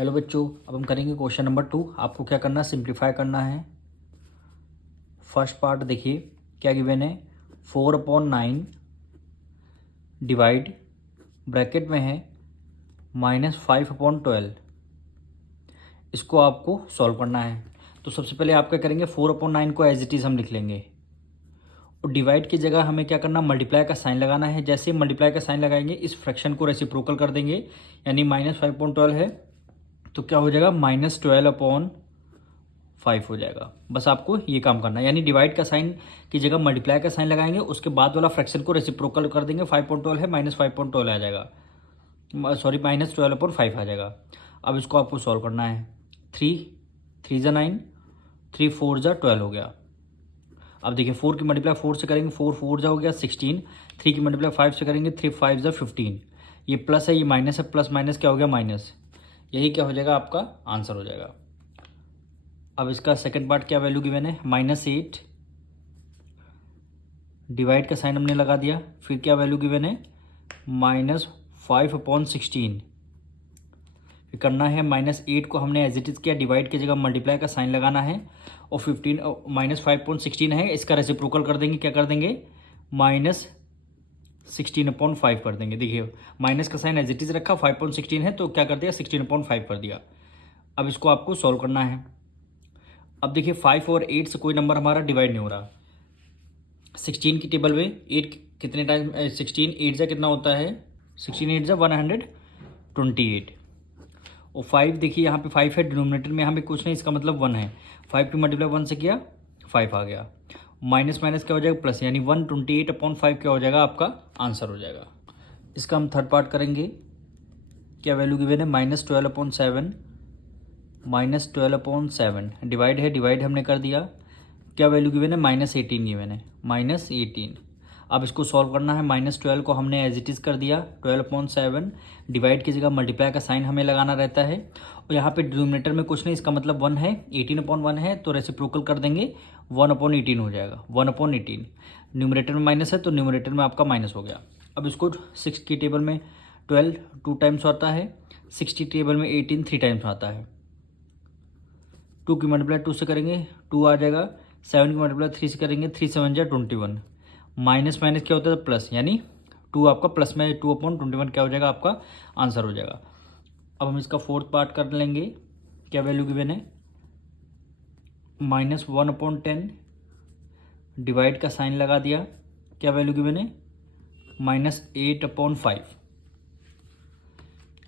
Hello बच्चों, अब हम करेंगे क्वेश्चन नंबर 2। आपको क्या करना है, सिंप्लीफाई करना है। फर्स्ट पार्ट देखिए क्या गिवन है, 4/9 डिवाइड ब्रैकेट में है -5/12। इसको आपको सॉल्व करना है। तो सबसे पहले आप क्या करेंगे, 4/9 को एज इट इज़ हम लिख लेंगे और डिवाइड की जगह हमें क्या करना, मल्टीप्लाई का साइन लगाना है। जैसे मल्टीप्लाई का साइन लगाएंगे इस फ्रैक्शन को रेसिप्रोकल कर देंगे, यानी -5/12 है तो क्या हो जाएगा, -12/5 हो जाएगा। बस आपको ये काम करना है, यानी डिवाइड का साइन की जगह मल्टीप्लाई का साइन लगाएंगे, उसके बाद वाला फ्रैक्शन को रेसिप्रोकल कर देंगे। 5/12 है, -5/12 आ जाएगा, सॉरी -12/5 आ जाएगा। अब इसको आपको सॉल्व करना है। 3 × 9, 3 4 12 हो गया। अब देखिए 4 की मल्टीप्लाई 4 से करेंगे, 4 4 हो गया 16। 3 की मल्टीप्लाई 5 से करेंगे, 3 5 15। ये प्लस है, ये माइनस है, प्लस माइनस क्या हो गया, माइनस। यही क्या हो जाएगा, आपका आंसर हो जाएगा। अब इसका सेकंड पार्ट क्या वैल्यू गिवन है, -8 डिवाइड का साइन हमने लगा दिया। फिर क्या वैल्यू गिवन है, -5/16। फिर करना है -8 को हमने एज इट इज़ किया, डिवाइड की जगह मल्टीप्लाई का साइन लगाना है और 15 -5/16 है, इसका रेसिप्रोकल कर देंगे। क्या कर देंगे, -16/5 कर देंगे। देखिए माइनस का साइन एज इट इज़ रखा, 5/16 है तो क्या कर दिया, 16/5 कर दिया। अब इसको आपको सॉल्व करना है। अब देखिए 5 और 8 से कोई नंबर हमारा डिवाइड नहीं हो रहा। 16 की टेबल में 8 कितने टाइम, 16 8 जा कितना होता है, 16 8 जा 128। और 5 देखिए यहाँ पे 5 है, डिनोमिनेटर में यहाँ पे कुछ नहीं, इसका मतलब 1 है। 5 की मल्टीप्लाई 1 से किया, 5 आ गया। माइनस माइनस क्या हो जाएगा, प्लस, यानी 128/5 क्या हो जाएगा, आपका आंसर हो जाएगा। इसका हम थर्ड पार्ट करेंगे। क्या वैल्यू गिवन है, -12/7 -12/7 डिवाइड है, डिवाइड हमने कर दिया। क्या वैल्यू गिवन है, -18 गिवन है, -18। अब इसको सॉल्व करना है। -12 को हमने एज इट इज़ कर दिया, 12/7 डिवाइड की जगह मल्टीप्लाई का साइन हमें लगाना रहता है। और यहाँ पे डिनोमिनेटर में कुछ नहीं, इसका मतलब 1 है, 18/1 है तो रेसिप्रोकल कर देंगे, 1/18 हो जाएगा, 1/18। न्यूमरेटर में माइनस है तो न्यूमरेटर में आपका माइनस हो गया। अब इसको 6 की टेबल में 12 2 टाइम्स आता है, 6 की टेबल में 18 3 टाइम्स आता है। 2 की मल्टीप्लाई 2 से करेंगे, 2 आ जाएगा। 7 की मल्टीप्लाई 3 से करेंगे, 3 7 जा 21। माइनस माइनस क्या होता है, प्लस, यानी 2 आपका प्लस में 2/21 क्या हो जाएगा, आपका आंसर हो जाएगा। अब हम इसका फोर्थ पार्ट कर लेंगे। क्या वैल्यू गिवन है, -1/10 डिवाइड का साइन लगा दिया। क्या वैल्यू गिवन है, -8/5।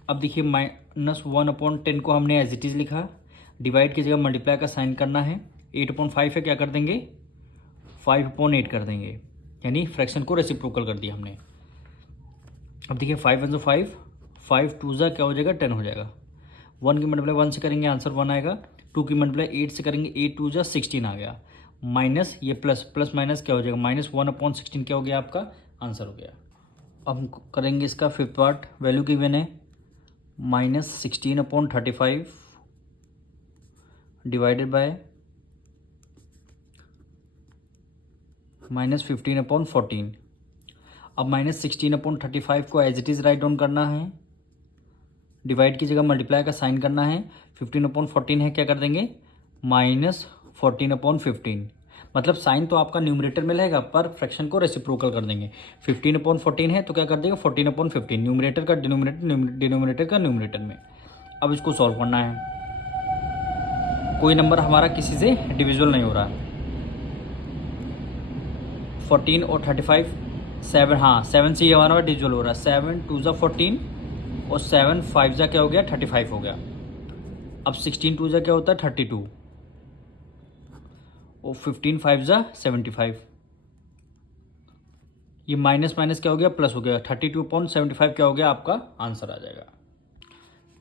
अब देखिए -1/10 को हमने एज इट इज़ लिखा, डिवाइड की जगह मल्टीप्लाई का साइन करना है। 8/5 है, क्या कर देंगे, 5/8 कर देंगे, यानी फ्रैक्शन को रेसिप्रोकल कर दिया हमने। अब देखिए 5 1 5, 5 2 क्या हो जाएगा, 10 हो जाएगा। 1 की मल्टीप्लाई 1 से करेंगे, आंसर 1 आएगा। 2 की मल्टीप्लाई 8 से करेंगे, 8 2 16 आ गया। माइनस ये प्लस, प्लस माइनस क्या हो जाएगा, -1/16 क्या हो गया, आपका आंसर हो गया। अब हम करेंगे इसका फिफ्थ पार्ट। वैल्यू गिवन है -16/35 डिवाइडेड बाय -15/14। अब -16/35 को as it is write down करना है, डिवाइड की जगह मल्टीप्लाई का साइन करना है। 15/14 है, क्या कर देंगे, -14/15। मतलब साइन तो आपका न्यूमरेटर में रहेगा पर फ्रैक्शन को रेसिप्रोकल कर देंगे। 15/14 है तो क्या कर देंगे, 14/15, न्यूमरेटर का डिनोमिनेटर का न्यूमरेटर में। अब इसको सॉल्व करना है। कोई नंबर हमारा किसी से डिविजिबल नहीं हो रहा। 14 और 35 7, हाँ 7 से ये हमारा डिविजिबल हो रहा है। 7 2 14 और 7 5 क्या हो गया, 35 हो गया। अब 16 2 क्या होता है, 32 और 15 5 75। ये माइनस माइनस क्या हो गया, प्लस हो गया। 32/75 क्या हो गया, आपका आंसर आ जाएगा।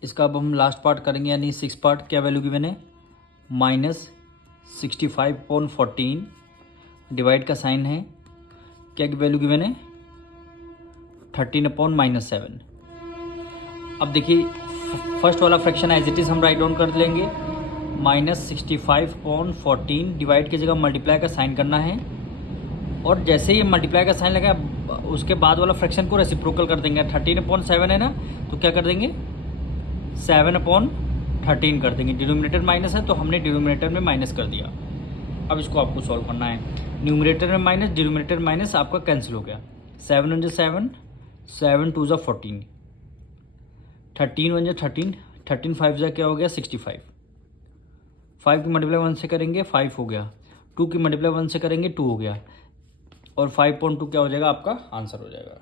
इसका अब हम लास्ट पार्ट करेंगे, यानी 6 पार्ट। क्या वैल्यू गिवन है, -65/14 डिवाइड का साइन है। क्या वैल्यू गिवन है, 13/-7। अब देखिए फर्स्ट वाला फ्रैक्शन एज इट इज़ हम राइट डाउन कर लेंगे। -65/14 डिवाइड की जगह मल्टीप्लाई का साइन करना है और जैसे ही मल्टीप्लाई का साइन लगा उसके बाद वाला फ्रैक्शन को रेसिप्रोकल कर देंगे। 13/7 है ना, तो क्या कर देंगे, 7/14 13 कर देंगे, डिनोमिनेटर माइनस है तो हमने डिनोमिनेटर में माइनस कर दिया। अब इसको आपको सॉल्व करना है, न्यूमरेटर में माइनस, डिनोमिनेटर माइनस, आपका कैंसिल हो गया। 7 1 7, 7 2 14, 13 1 13, 13 5 क्या हो गया 65, 5 की मल्टीप्लाई 1 से करेंगे 5 हो गया, 2 की मल्टीप्लाई 1 से करेंगे 2 हो गया, और 5.2 क्या हो जाएगा आपका आंसर हो जाएगा।